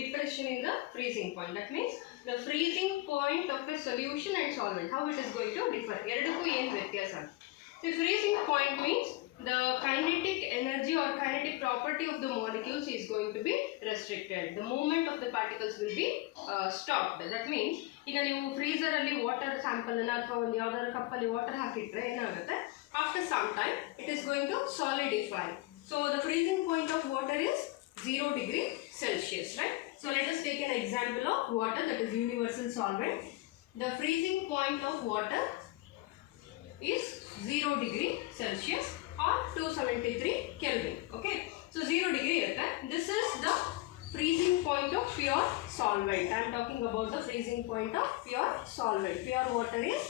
depression in the freezing point. That means the freezing point of a solution and solvent, how it is going to differ. ಎರಡಕ್ಕೂ ಏನು ವ್ಯತ್ಯಾಸ? The freezing point means the kinetic energy or kinetic property of the molecules is going to be restricted. The movement of the particles will be stopped. That means ಈಗ ನೀವು freezer ಅಲ್ಲಿ water sample ಅನ್ನು ಅಥವಾ ಒಂದು ಯಾವ್ದಾದ್ರು ಕಪ್ಪಲ್ಲಿ water ಹಾಕಿಟ್ರೆ ಏನಾಗುತ್ತೆ, after some time it is going to solidify. So the freezing point of water is 0 degree Celsius, right? So let us take an example of water, that is universal solvent. The freezing point of water is 0 degree Celsius or 273 Kelvin. Okay, so 0 degree irutte. This is the freezing point of pure solvent. I am talking about the freezing point of pure solvent. Pure water is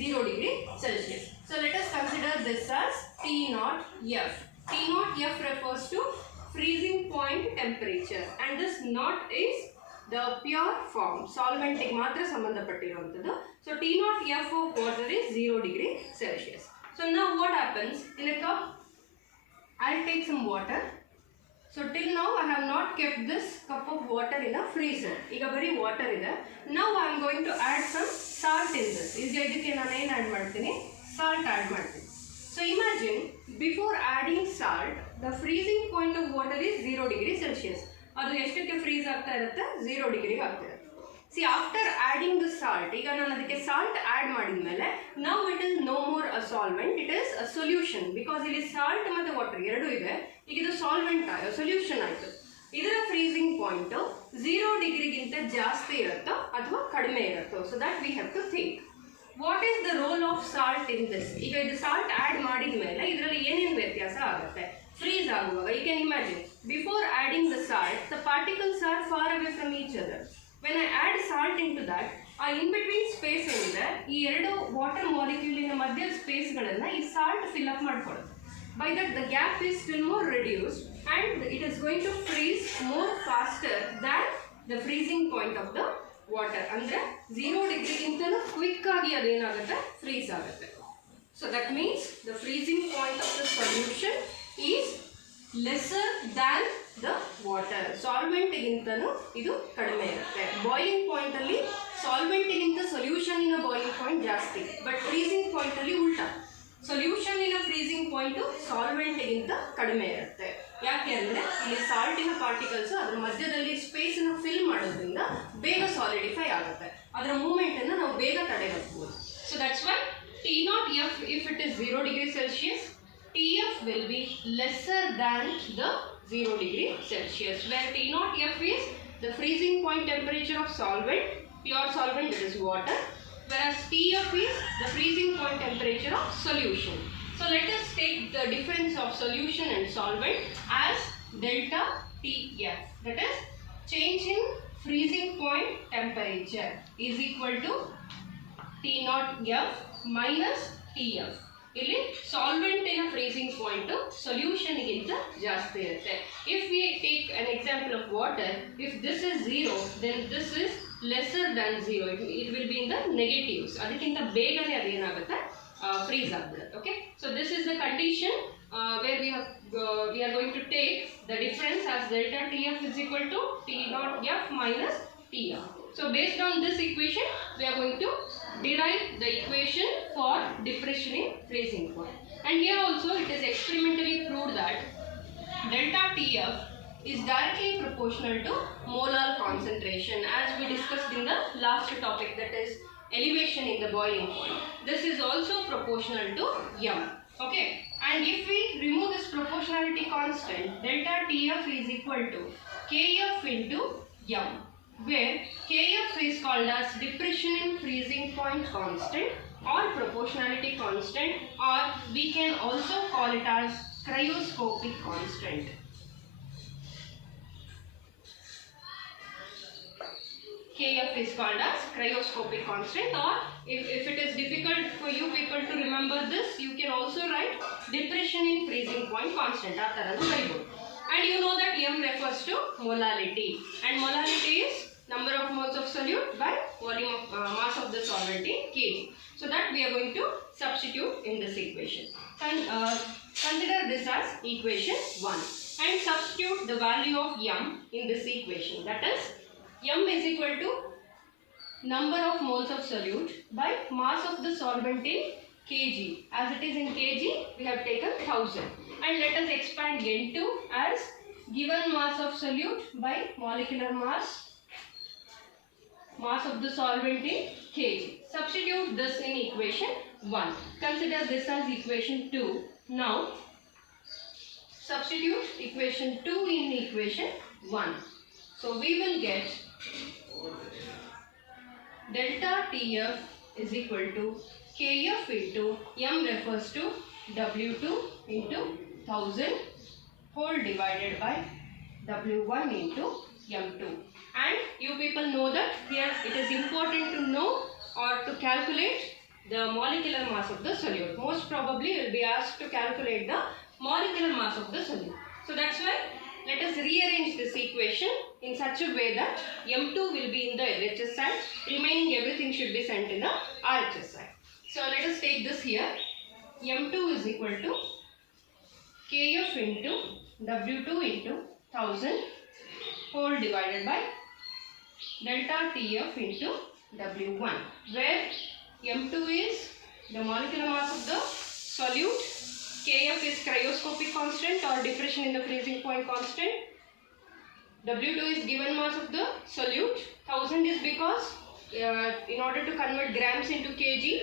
0 degree Celsius. So let us consider this as T0F. T0F refers to freezing point temperature, and this naught is the pure form, solvent ಗೆ ಮಾತ್ರ ಸಂಬಂಧಪಟ್ಟಿರುವಂತದ್ದು. So T0F of water is 0 degree Celsius. So now what happens, in a cup I'll take some water. So till now I have not kept this cup of water in a freezer. ಈಗ ಬರೀ water ಇದೆ. Now I am going to add some salt in this. ಈಗ ಇದಕ್ಕೆ ನಾನು ಏನು add ಮಾಡ್ತೀನಿ, salt add ಮಾಡ್ತೀನಿ. So imagine before adding salt, the freezing point of water is 0 degree Celsius. ಅದು ಎಷ್ಟಕ್ಕೆ ಫ್ರೀಸ್ ಆಗ್ತಾ ಇರುತ್ತೆ, 0 ಡಿಗ್ರಿಗೆ ಆಗ್ತಿರುತ್ತೆ. See, after adding the salt, ಈಗ ನಾನು ಅದಕ್ಕೆ salt add ಮಾಡಿದ್ಮೇಲೆ now it is no more a solvent, it is a solution, because ಇಲ್ಲಿ salt ಮತ್ತೆ water ಎರಡು ಇದೆ. ಈಗ ಇದು solvent solution ಆಯಿತು. ಇದರ freezing point 0 ಡಿಗ್ರಿಗಿಂತ ಜಾಸ್ತಿ ಇರುತ್ತೋ ಅಥವಾ ಕಡಿಮೆ ಇರುತ್ತೋ. So that we have to think. What is the role of salt in this? ಈಗ ಇದು salt add ಮಾಡಿದ್ಮೇಲೆ ಇದರಲ್ಲಿ ಏನೇನು ವ್ಯತ್ಯಾಸ ಆಗುತ್ತೆ freeze ಆಗುವಾಗ? You can imagine, before adding the salt, the particles are far away from each other. When I add salt into that, in between space ಏನಿದೆ, ಈ ಎರಡು ವಾಟರ್ ಮಾಲಿಕ್ಯೂಲಿನ ಮಧ್ಯ ಸ್ಪೇಸ್ಗಳನ್ನು ಈ ಸಾಲ್ಟ್ ಫಿಲ್ ಅಪ್ ಮಾಡ್ಕೊಳ್ಳುತ್ತೆ. By that the gap is still more reduced and it is going to freeze more faster than the freezing point of the water. ಅಂದರೆ 0 ಡಿಗ್ರಿಗಿಂತಲೂ quick ಆಗಿ ಅದೇನಾಗುತ್ತೆ, ಫ್ರೀಸ್ ಆಗುತ್ತೆ. So that means the freezing point of the solution is lesser than the water. Solvent ಗಿಂತನೂ ಇದು ಕಡಿಮೆ ಇರುತ್ತೆ. Boiling point ಅಲ್ಲಿ solvent ಗಿಂತ solution ಇನ ಬಾಯ್ಲಿಂಗ್ ಪಾಯಿಂಟ್ ಜಾಸ್ತಿ, ಬಟ್ ಫ್ರೀಸಿಂಗ್ ಪಾಯಿಂಟ್ ಅಲ್ಲಿ ಉಲ್ಟಾ, ಸೊಲ್ಯೂಷನ್ ಇನ ಫ್ರೀಸಿಂಗ್ ಪಾಯಿಂಟ್ ಸಾಲ್ವೆಂಟ್ ಗಿಂತ ಕಡಿಮೆ ಇರುತ್ತೆ. ಯಾಕೆ ಅಂದ್ರೆ ಇಲ್ಲಿ ಸಾಲ್ಟಿನ ಪಾರ್ಟಿಕಲ್ಸ್ ಅದರ ಮಧ್ಯದಲ್ಲಿ ಸ್ಪೇಸ್ ಅನ್ನು ಫಿಲ್ ಮಾಡೋದ್ರಿಂದ ಬೇಗ ಸಾಲಿಡಿಫೈ ಆಗುತ್ತೆ, ಅದರ ಮೂವ್ಮೆಂಟ್ ಅನ್ನು ನಾವು ಬೇಗ ತಡೆಗಟ್ಟಬಹುದು. So that's why T0F, if it is 0 degree Celsius, TF will be lesser than the 0 degree Celsius, where T0F is the freezing point temperature of solvent, pure solvent, that is water, whereas TF is the freezing point temperature of solution. So let us take the difference of solution and solvent as delta TF, that is change in freezing point temperature is equal to T0F minus TF. ಇಲ್ಲಿ solvent in freezing point solution ಗಿಂತ ಜಾಸ್ತಿ ಇರುತ್ತೆ. If we take an example of water, if this is 0 then this is lesser than 0, it will be in the negatives. ಅದಕ್ಕಿಂತ ಬೇಗನೆ ಅದೇನಾಗುತ್ತೆ, freeze ಆಗ್ಬಿಡುತ್ತೆ. Okay, so this is the condition where we are going to take the difference as delta TF is equal to T0F minus TF. So based on this equation we are going to derive the equation for depression in freezing point. And here also it is experimentally proved that delta TF is directly proportional to molar concentration, as we discussed in the last topic, that is elevation in the boiling point. This is also proportional to m. Okay, and if we remove this proportionality constant, delta TF is equal to Kf into m, where Kf is called as depression in freezing point constant or proportionality constant, or we can also call it as cryoscopic constant. Kf is called as cryoscopic constant, or if it is difficult for you people to remember this, you can also write depression in freezing point constant. And you know that m refers to molality, and molality is number of moles of solute by volume of mass of the solvent in kg. So that we are going to substitute in this equation. And consider this as equation 1. and substitute the value of m in this equation. That is, m is equal to number of moles of solute by mass of the solvent in kg. As it is in kg, we have taken 1000. And let us expand N2 as given mass of solute by molecular mass of the solvent in kg. Substitute this in equation 1. Consider this as equation 2. Now, substitute equation 2 in equation 1. So, we will get delta TF is equal to KF into M refers to W2 into 1000 whole divided by W1 into M2. And you people know that here it is important to know or to calculate the molecular mass of the solute. Most probably you will be asked to calculate the molecular mass of the solute. So that's why let us rearrange this equation in such a way that M2 will be in the LHS side, remaining everything should be sent in the RHS side. So let us take this here. M2 is equal to KF into W2 into 1000 whole divided by delta TF into W1, where M2 is the molecular mass of the solute, KF is cryoscopic constant or depression in the freezing point constant, W2 is given mass of the solute, 1000 is because in order to convert grams into kg,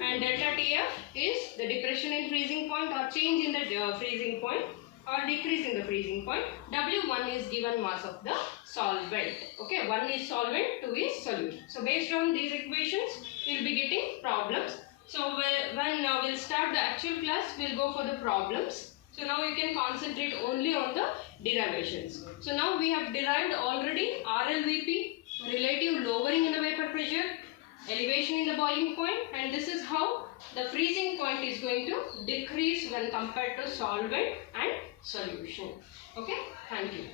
and delta TF is the depression in freezing point or change in the freezing point or decrease in the freezing point. W1 is given mass of the solvent. Okay, 1 is solvent, 2 is solute. So based on these equations, we will be getting problems. So when we'll start the actual class, we'll go for the problems. So now you can concentrate only on the derivations. So now we have derived already RLVP, relative lowering in the vapor pressure, elevation in the boiling point, and this is how the freezing point is going to decrease when compared to solvent and solution. Okay, thank you.